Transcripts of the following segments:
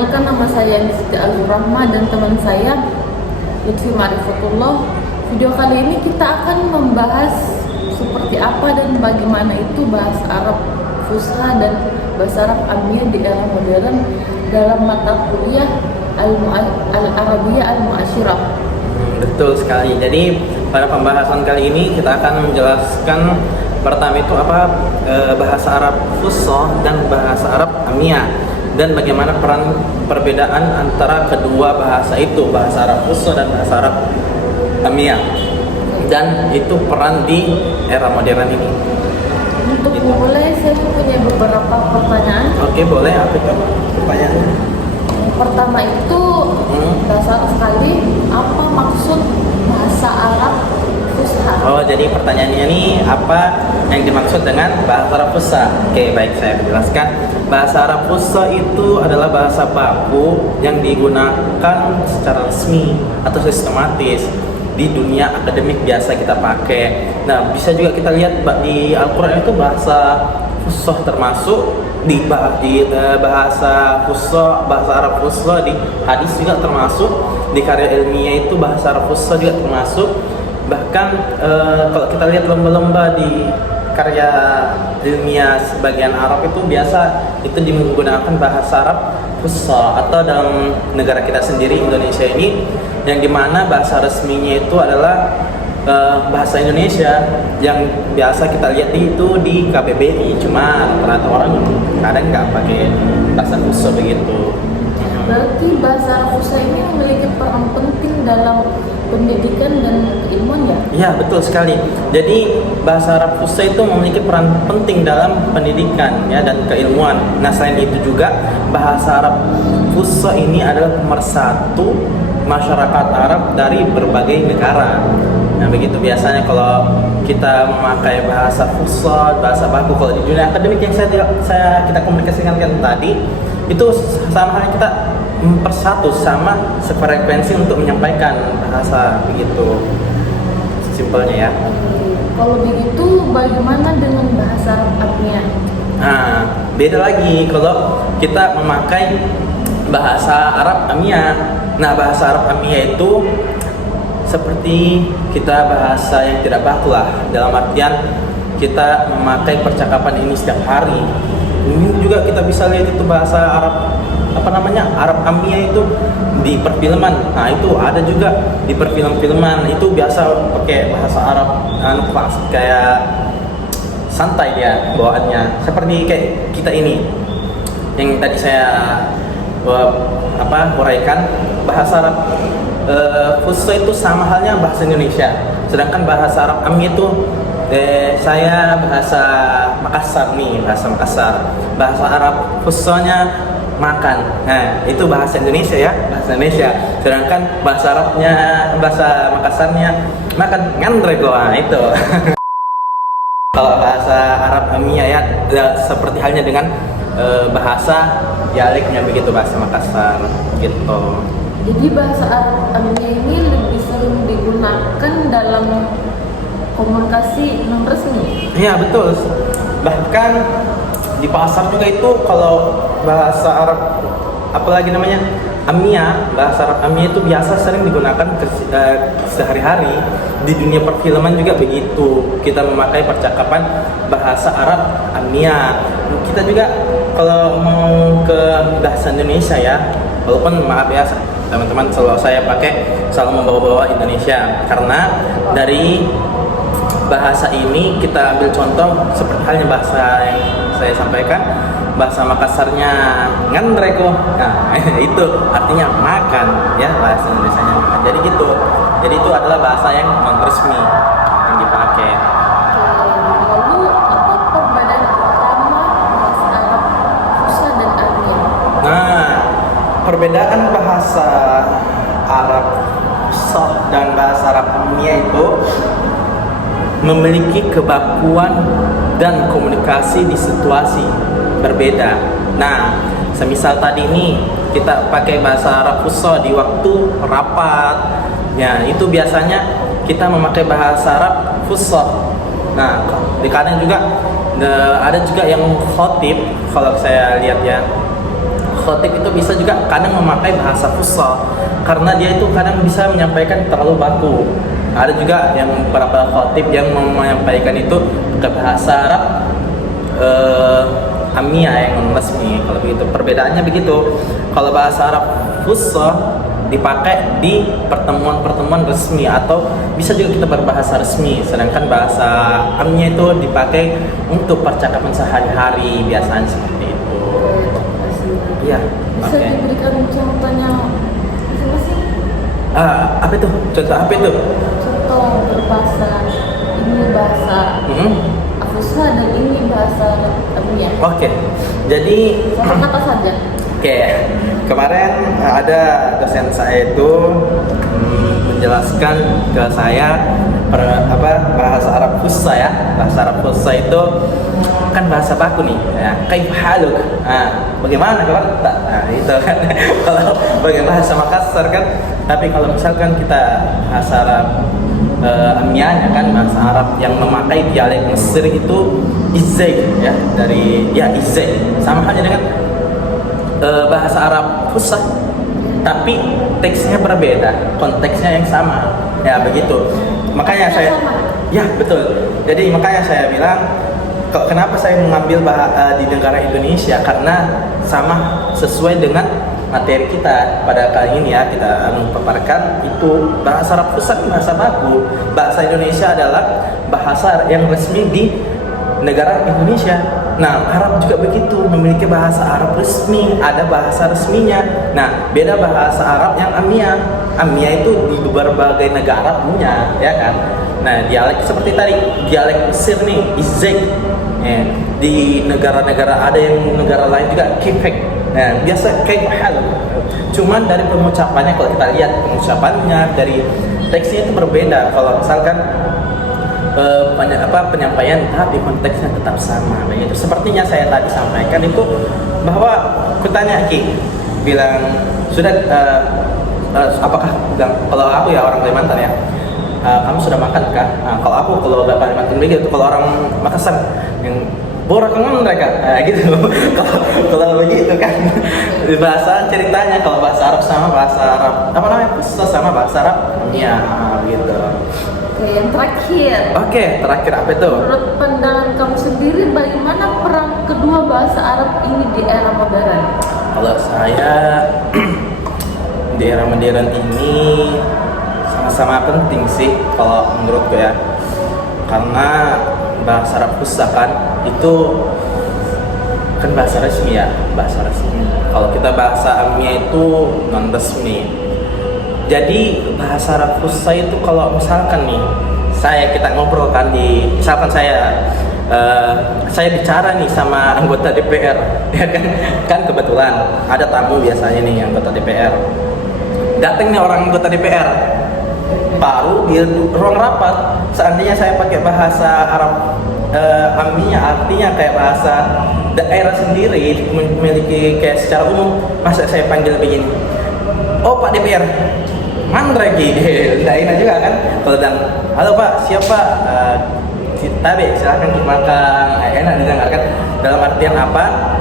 Perkenalkan, nama saya Siti Al-Rahma dan teman saya Lutfi Marifatullah. Video kali ini kita akan membahas seperti apa dan bagaimana itu bahasa Arab Fusha dan bahasa Arab Amiyah di era modern dalam mata kuliah Al-Arabiyah Al-Mu'asyirah. Betul sekali. Jadi pada pembahasan kali ini kita akan menjelaskan pertama itu apa bahasa Arab Fusha dan bahasa Arab Amiyah, dan bagaimana perbedaan antara kedua bahasa itu, bahasa Arab Fusha dan bahasa Arab Amiyah, dan itu peran di era modern ini. Untuk memulai, saya punya beberapa pertanyaan. Oke, boleh. Apa itu pertanyaannya? Yang pertama itu dasar sekali, apa maksud bahasa Arab Fusha? Oh, jadi pertanyaannya ini apa yang dimaksud dengan bahasa Arab Fusha? Oke, baik, saya jelaskan. Bahasa Arab Fusha itu adalah bahasa baku yang digunakan secara resmi atau sistematis di dunia akademik biasa kita pakai. Nah, bisa juga kita lihat di Al-Quran itu bahasa Fusha termasuk di bahasa Fusha, bahasa Arab Fusha, di hadis juga termasuk, di karya ilmiah itu bahasa Arab Fusha juga termasuk. Bahkan kalau kita lihat lomba-lomba di karya ilmiah sebagian Arab itu biasa itu menggunakan bahasa Arab Fusha, atau dalam negara kita sendiri Indonesia ini yang dimana bahasa resminya itu adalah bahasa Indonesia yang biasa kita lihat itu di KBBI. Cuma rata orang kadang nggak pakai bahasa Fusha begitu. Berarti bahasa Arab Fusha ini memiliki peran penting dalam pendidikan dan keilmuan, ya? Ya, betul sekali. Jadi bahasa Arab Fusha itu memiliki peran penting dalam pendidikan ya dan keilmuan. Nah, selain itu juga bahasa Arab Fusha ini adalah pemersatu masyarakat Arab dari berbagai negara. Nah, begitu biasanya kalau kita memakai bahasa Fusha, bahasa baku, kalau di dunia akademik yang kita komunikasikan tadi, itu sama halnya kita mempersatu, sama sefrekuensi untuk menyampaikan bahasa, begitu simpelnya ya. Kalau begitu bagaimana dengan bahasa Arab Amiyah? Nah, beda lagi kalau kita memakai bahasa Arab Amiyah. Nah, bahasa Arab Amiyah itu seperti kita bahasa yang tidak baku lah, dalam artian kita memakai percakapan ini setiap hari. Ini juga kita bisa lihat itu bahasa Arab Arab Amiyah itu di perfilman. Nah, itu ada juga di perfilman-filman itu biasa pakai bahasa Arab kayak santai dia bawaannya, seperti kayak kita ini yang tadi saya uraikan. Bahasa Arab Fusha itu sama halnya bahasa Indonesia, sedangkan bahasa Arab Amiyah itu saya bahasa Makassar nih, bahasa Makassar. Bahasa Arab Fushanya makan. Nah, itu bahasa Indonesia ya, bahasa Indonesia. Sedangkan bahasa Arabnya, bahasa Makassarnya makan ngandrek. Nah, itu. Kalau bahasa Arab Amiyah ya seperti halnya dengan bahasa dialeknya begitu, bahasa Makassar gitu. Jadi bahasa Arab Amiyah ini lebih sering digunakan dalam komunikasi non resmi. Iya, betul. Bahkan di pasar juga itu kalau bahasa Arab apalagi namanya Amiyah, bahasa Arab Amiyah itu biasa sering digunakan sehari-hari. Di dunia perfilman juga begitu. Kita memakai percakapan bahasa Arab Amiyah. Kita juga kalau mau ke bahasa Indonesia ya, walaupun maaf ya teman-teman, selalu saya pakai selalu membawa-bawa Indonesia, karena dari bahasa ini kita ambil contoh seperti halnya bahasa yang saya sampaikan, bahasa Makassarnya ngandreko. Nah, itu artinya makan ya, bahasa Indonesianya makan. Jadi gitu. Jadi itu adalah bahasa yang non resmi yang dipakai. Lalu apa perbedaan utama bahasa Arab Fusha dan Amiyah? Nah, perbedaan bahasa Arab Fusha dan bahasa Arab Amiyah itu memiliki kebakuan dan komunikasi di situasi berbeda. Nah, semisal tadi ini kita pakai bahasa Arab Fusha di waktu rapat, ya itu biasanya kita memakai bahasa Arab Fusha. Nah, kadang juga ada juga yang khotib, kalau saya lihat ya, khotib itu bisa juga kadang memakai bahasa fusha karena dia itu kadang bisa menyampaikan terlalu baku. Ada juga yang beberapa khotib yang menyampaikan itu ke bahasa Arab Amiyah yang resmi. Kalau begitu perbedaannya begitu. Kalau bahasa Arab fusha dipakai di pertemuan-pertemuan resmi atau bisa juga kita berbahasa resmi, sedangkan bahasa Amiyah itu dipakai untuk percakapan sehari-hari biasanya seperti itu. Iya. Bisa diberikan contohnya masing-masing? Apa itu? Contoh apa itu? Contoh berbahasa ini bahasa Fusha dan ini bahasa Amiyah. Oke. Jadi Satu kata saja. Oke, kemarin ada dosen saya itu menjelaskan ke saya bahasa Arab Fusha ya. Bahasa Arab Fusha itu kan bahasa baku nih ya. Kaif haluk. Bagaimana kabar? Itu kan kalau bagi bahasa Makassar kan. Tapi kalau misalkan kita bahasa Arab Amiyahnya kan bahasa Arab yang memakai dialek Mesir itu Izay ya, dari ya Izay. Sama halnya dengan bahasa Arab Fusha, tapi teksnya berbeda, konteksnya yang sama, ya begitu. Makanya saya, ya betul. Jadi makanya saya bilang, kenapa saya mengambil di negara Indonesia karena sama sesuai dengan materi kita pada kali ini ya, kita paparkan itu bahasa Arab Fusha, bahasa baku. Bahasa Indonesia adalah bahasa yang resmi di negara Indonesia. Nah, Arab juga begitu, memiliki bahasa Arab resmi, ada bahasa resminya. Nah, beda bahasa Arab yang Amiyah. Amiyah itu di berbagai negara punya, ya kan? Nah, dialek seperti tadi, dialek Mesir nih, Izek. Di negara-negara ada yang negara lain juga Kifek. Nah, biasa kayak hal. Cuman dari pengucapannya, kalau kita lihat pengucapannya dari teksnya itu berbeda. Kalau misalkan penyampaian, tapi konteksnya tetap sama begitu. Sepertinya saya tadi sampaikan itu bahwa kutanya Ki bilang sudah apakah bilang, kalau aku ya orang Kalimantan ya, kamu sudah makan kah? Kalau nggak Kalimantan begitu, kalau orang Makassar yang borak mereka gitu. kalau begitu kan bahasa ceritanya, kalau bahasa Arab sama bahasa Arab apa namanya Fusha sama bahasa Arab ya gitu. Oke, yang terakhir. Oke, terakhir apa itu? Menurut pandangan kamu sendiri, bagaimana peran kedua bahasa Arab ini di era modern? Kalau saya di era modern ini sama-sama penting sih kalau menurutku ya, karena bahasa Arab Fusha kan itu kan bahasa resmi ya, bahasa resmi. Kalau kita bahasa Amiyah itu non resmi. Jadi bahasa Arab Fusha itu kalau misalkan nih kita ngobrol kan misalkan saya bicara nih sama anggota DPR ya kan kebetulan ada tamu biasanya nih anggota DPR, datang nih orang anggota DPR baru di ruang rapat, seandainya saya pakai bahasa Arab Amiyah, artinya kayak bahasa daerah sendiri memiliki kayak secara umum, masa saya panggil begini, oh Pak DPR mandra gitu, tidak enak juga kan. Kalau dan halo Pak, siapa? Tabe, silahkan dimakan, enak didengarkan. Dalam artian apa?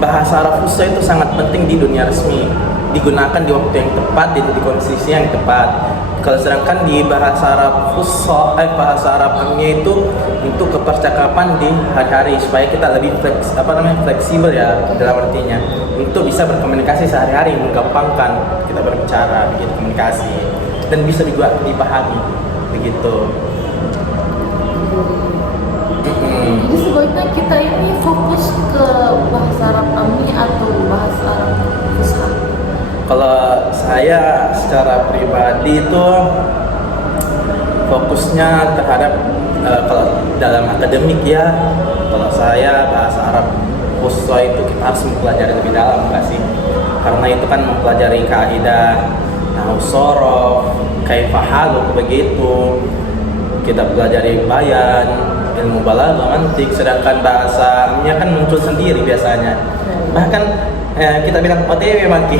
Bahasa Arab Fusha itu sangat penting di dunia resmi, digunakan di waktu yang tepat, di kondisi yang tepat. Kalau sedangkan di bahasa Arab Fusha, bahasa Arab Amiyah itu untuk kepercakapan di hari-hari, supaya kita lebih fleksibel ya dalam artinya, untuk bisa berkomunikasi sehari-hari, menggampangkan kita berbicara begitu, komunikasi, dan bisa juga dipahami begitu. Jadi sebaiknya kita ini fokus ke bahasa Arab Amiyah atau bahasa Arab Fusha? Kalau saya secara pribadi itu fokusnya terhadap kalau dalam akademik ya, kalau saya bahasa Arab Fusha itu kita harus mempelajari lebih dalam nggak sih? Karena itu kan mempelajari kaidah nahwu shorof, kaifa haluk begitu. Kita pelajari bayan, ilmu balaghah, mantik, sedangkan bahasanya kan muncul sendiri biasanya. Bahkan kita bilang OTW maki.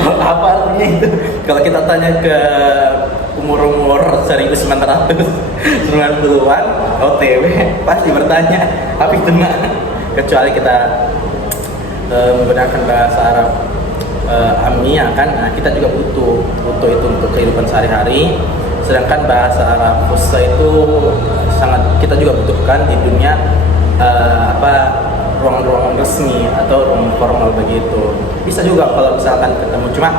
Apa artinya itu? Kalau kita tanya ke umur 1990-an OTW pasti bertanya apa itu mak, kecuali kita menggunakan bahasa Arab Amiyah kan, nah, kita juga butuh itu untuk kehidupan sehari-hari. Sedangkan bahasa Arab Fusha itu sangat kita juga butuhkan di dunia ruang-ruang resmi atau ruang formal begitu. Bisa juga kalau misalkan ketemu, cuma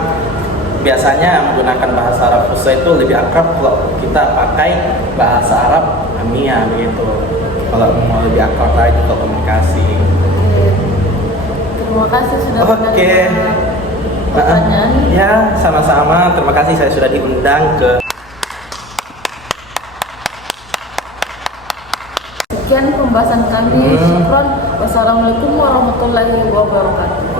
biasanya menggunakan bahasa Arab Fusha itu lebih akrab kalau kita pakai bahasa Arab Amiyah begitu. Kalau mau lebih akrab lagi untuk komunikasi. Terima kasih sudah Oke. pertanyaan. Ya, sama-sama. Terima kasih saya sudah diundang ke. Sekian pembahasan kami. Syukron. Wassalamualaikum warahmatullahi wabarakatuh.